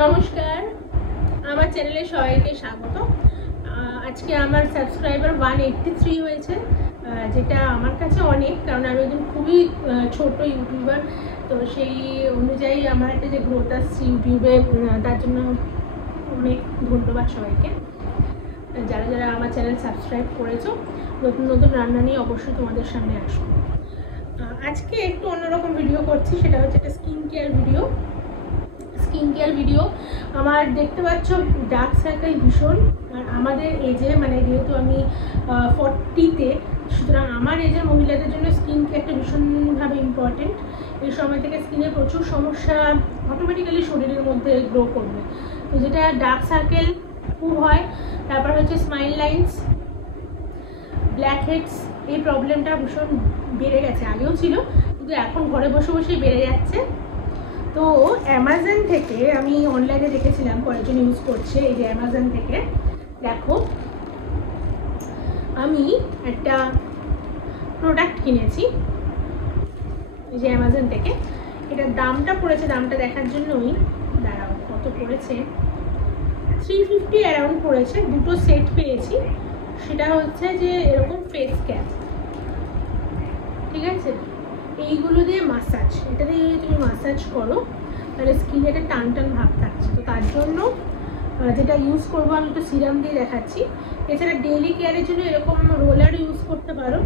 নমস্কার, আমার চ্যানেলে সবাইকে স্বাগত। আজকে আমার সাবস্ক্রাইবার 183 হয়েছে, যেটা আমার কাছে অনেক, কারণ আমি একজন খুবই ছোট ইউটিউবার। তো সেই অনুযায়ী আমার একটা যে গ্রোথ আসছে ইউটিউবে, তার জন্য অনেক ধন্যবাদ সবাইকে। যারা যারা আমার চ্যানেল সাবস্ক্রাইব করেছো, নতুন নতুন রান্না নিয়ে অবশ্যই তোমাদের সামনে আসবো। আজকে একটু অন্যরকম ভিডিও করছি, সেটা হচ্ছে একটা স্কিন কেয়ার ভিডিও। আমার দেখতে পাচ্ছ ডার্ক সার্কেল ভীষণ, আর আমাদের এজে, মানে যেহেতু আমি 40-তে, সুতরাং আমার এজের মহিলাদের জন্য স্কিন কেয়ারটা ভীষণভাবে ইম্পর্টেন্ট। এই সময় থেকে স্কিনে প্রচুর সমস্যা অটোমেটিক্যালি শরীরের মধ্যে গ্রো করবে। তো যেটা ডার্ক সার্কেল খুব হয়, তারপর হচ্ছে স্মাইল লাইন্স, ব্ল্যাক হেডস, এই প্রবলেমটা ভীষণ বেড়ে গেছে, আগেও ছিল কিন্তু এখন ঘরে বসে বসেই বেড়ে যাচ্ছে। তো অ্যামাজন থেকে আমি অনলাইনে দেখেছিলাম, কয়েকজন ইউজ করছে। এই যে অ্যামাজন থেকে দেখো, আমি একটা প্রোডাক্ট কিনেছি এই যে অ্যামাজন থেকে। এটার দামটা পড়েছে, দামটা দেখার জন্যই দাঁড়াও কত পড়েছে, 350 অ্যারাউন্ড পড়েছে। দুটো সেট পেয়েছি। সেটা হচ্ছে যে এরকম ফেস ক্যাপ, ঠিক আছে, এইগুলো দিয়ে মাসাজ, এটা দিয়ে যদি তুমি মাসাজ করো তাহলে স্কিনে একটা টান টান ভাব থাকছে। তো তার জন্য যেটা ইউজ করবো, আমি একটু সিরাম দিয়ে দেখাচ্ছি। এছাড়া ডেইলি কেয়ারের জন্য এরকম রোলার ইউজ করতে পারো,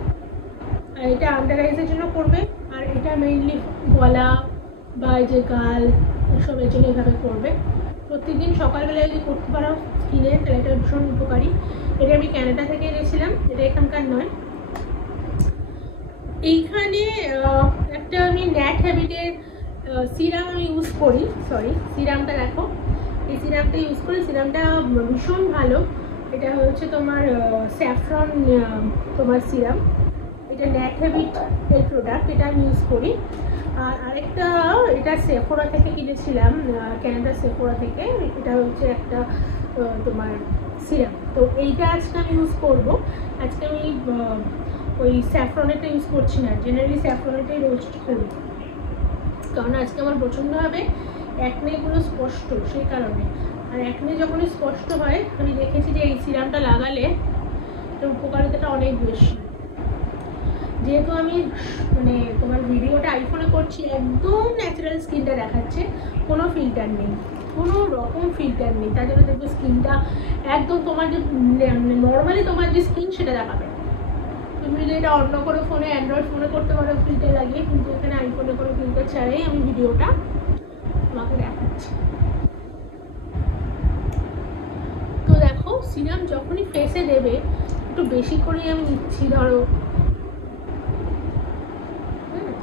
আর এটা আন্ডার আইজের জন্য করবে, আর এটা মেইনলি গলা বা এই যে গাল এসবের জন্য এভাবে করবে। প্রত্যেকদিন সকালবেলায় যদি করতে পারো স্কিনে, তাহলে এটা ভীষণ উপকারী। এটা আমি ক্যানাডা থেকে এনেছিলাম, এটা এখানকার নয়। এইখানে একটা আমি ন্যাট হ্যাবিটের সিরাম আমি ইউজ করি, সিরামটা দেখো, এই সিরামটা ইউজ করি। সিরামটা ভীষণ ভালো। এটা হচ্ছে তোমার স্যাফরন তোমার সিরাম, এটা ন্যাট হ্যাবিট এর প্রোডাক্ট, এটা আমি ইউজ করি। আর আরেকটা, এটা সেফোরা থেকে কিনেছিলাম, ক্যানাডা সেফোরা থেকে। এটা হচ্ছে একটা তোমার সিরাম। তো এইটা আজকে আমি ইউজ করব। আজকে আমি ওই স্যাফরনেরটা ইউজ করছি না, জেনারেলি স্যাফরনেরটাই রোস্ট করি, কারণ আজকে আমার প্রচণ্ডভাবে অ্যাকনেগুলো স্পষ্ট, সেই কারণে। আর অ্যাকনে যখনই স্পষ্ট হয়, আমি দেখেছি যে এই সিরামটা লাগালে এটার উপকারিতাটা অনেক বেশি। যেহেতু আমি মানে তোমার ভিডিওটা আইফোনে করছি, একদম ন্যাচারাল স্কিনটা দেখাচ্ছে, কোনো ফিল্টার নেই, কোনো রকম ফিল্টার নেই। তার জন্য দেখবে স্কিনটা একদম তোমার যে নর্মালি তোমার যে স্কিন সেটা দেখাবে। তুমি যদি এটা অন্য কোনো ফোনে, অ্যান্ড্রয়েড ফোনে করতে পারো ফিল্টার লাগিয়ে, কিন্তু এখানে আইফোনে কোনো ফিল্টার ছাড়াই আমি ভিডিওটা তোমাকে দেখাচ্ছি। তো দেখো, সিরাম যখনই ফেসে দেবে একটু বেশি করেই আমি নিচ্ছি, ধরো,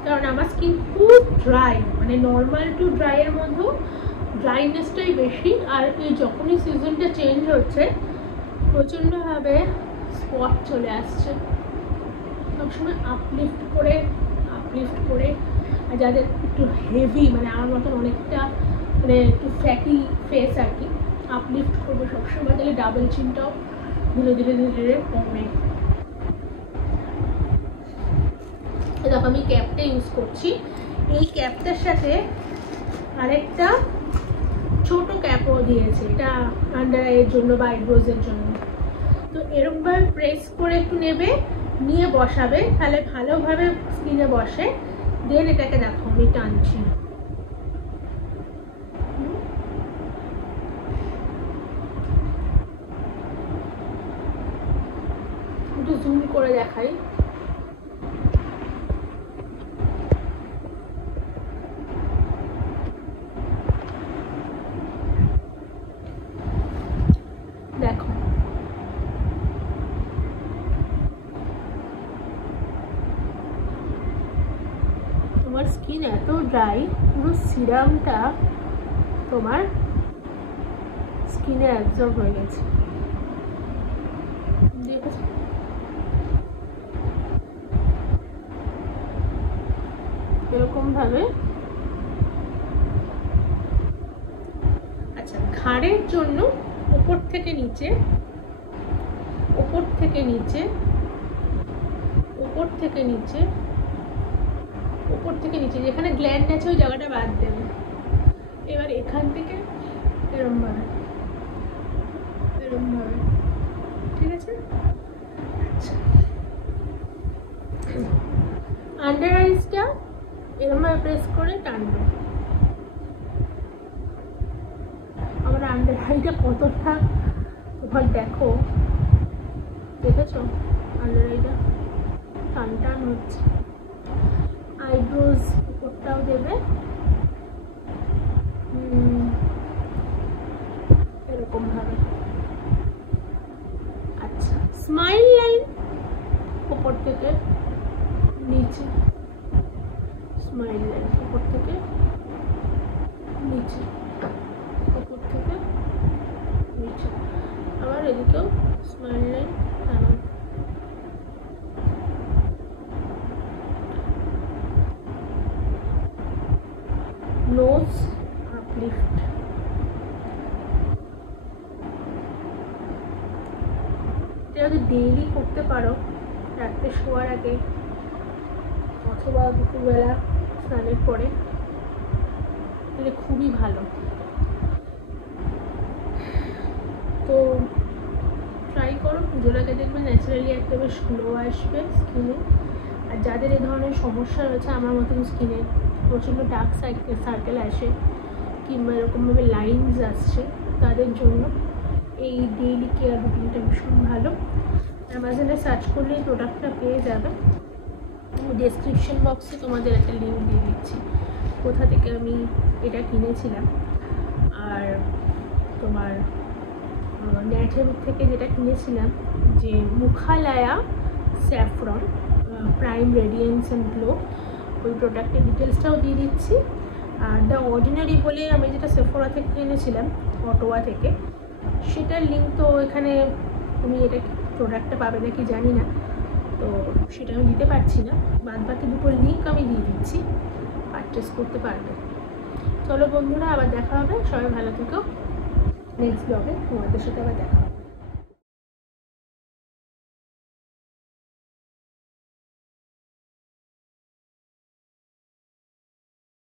কারণ আমার স্কিন খুব ড্রাই, মানে নর্মাল টু ড্রাইয়ের মধ্যেও ড্রাইনেসটাই বেশি। আর এই যখনই সিজনটা চেঞ্জ হচ্ছে, প্রচণ্ডভাবে স্পট চলে আসছে। সবসময় আপলিফ্ট করে, আর যাদের একটু হেভি, মানে আমার মতন অনেকটা মানে একটু ফ্যাটি ফেস আর কি, আপলিফ্ট করবো সবসময়, তাহলে ডাবল চিনটাও ধীরে ধীরে ধীরে ধীরে কমে। দেখো, আমি ক্যাপটা ইউজ করছি। এই ক্যাপটার সাথে আরেকটা ছোট ক্যাপও দিয়েছে, এটা আন্ডার আইয়ের জন্য বা আইব্রোজের জন্য। তো এরকমভাবে প্রেস করে একটু নেবে, নিয়ে বসাবে, তাহলে ভালোভাবে স্কিনে বসে। দেন এটাকে দেখো আমি টানছি, একটু জুম করে দেখাই। দেখো, তোমার স্কিন এত ড্রাই, পুরো সিরামটা তোমার স্কিনে অ্যাবজর্ব হয়ে গেছে। এরকম ভাবে। আচ্ছা, ঘাড়ের জন্য উপর থেকে নিচে, উপর থেকে নিচে, উপর থেকে নিচে, উপর থেকে নিচে, যেখানে গ্ল্যান্ড আছে ওই জায়গাটা বাদ দেবে। এবার এখান থেকে এরমভাবে, ঠিক আছে। আচ্ছা, আন্ডার আইসটা এরমভাবে প্রেস করে টানবে। আমার আন্ডার আইটা কতটা তোমার দেখো, দেখেছো আন্ডার আইটা টান টান হচ্ছে। আইব্রোজ উপরটাও দেবে এরকম ভাবে। আচ্ছা, স্মাইল লাইন উপর থেকে নিচে, স্মাইল লাইন উপর থেকে নিচে, উপর থেকে নিচে। আবার এদিকেও স্মাইল লাইন টানো। নোজ আপলিফট, যদি ডেইলি করতে পারো রাত্রে শোয়ার আগে অথবা দুপুরবেলা স্নানের পরে, তাহলে খুবই ভালো। তো ট্রাই করো, পুজোর আগে দেখবে ন্যাচারালি একটা বেশ গ্লো আসবে স্কিনে। আর যাদের এই ধরনের সমস্যা রয়েছে আমার মতন, স্কিনে প্রচণ্ড ডার্ক সার্কেল আসে কিংবা এরকমভাবে লাইনস আসছে, তাদের জন্য এই ডেইলি কেয়ার রুটিনটা ভীষণ ভালো। অ্যামাজনে সার্চ করলে এই প্রোডাক্টটা পেয়ে যাবে। ডেসক্রিপশন বক্সে তোমাদের একটা লিঙ্ক দিয়ে দিচ্ছি কোথা থেকে আমি এটা কিনেছিলাম। আর তোমার নেট হ্যাবিট থেকে যেটা কিনেছিলাম, যে মুখালায়া saffron prime radiance and glow, ওই প্রোডাক্টের ডিটেলসটাও দিয়ে দিচ্ছি। আর দ্য অর্ডিনারি বলে আমি যেটা সেফোরা থেকে কিনেছিলাম, অটোয়া থেকে, সেটার লিঙ্ক তো এখানে তুমি এটা প্রোডাক্টটা পাবে নাকি জানি না, তো সেটা আমি দিতে পারছি না। বাদ বাকি দুটো লিঙ্ক আমি দিয়ে দিচ্ছি, পারচেস করতে পারবে। চলো বন্ধুরা, আবার দেখা হবে। সবাই ভালো থেকো। নেক্সট ব্লগে তোমাদের সাথে আবার দেখা হবে।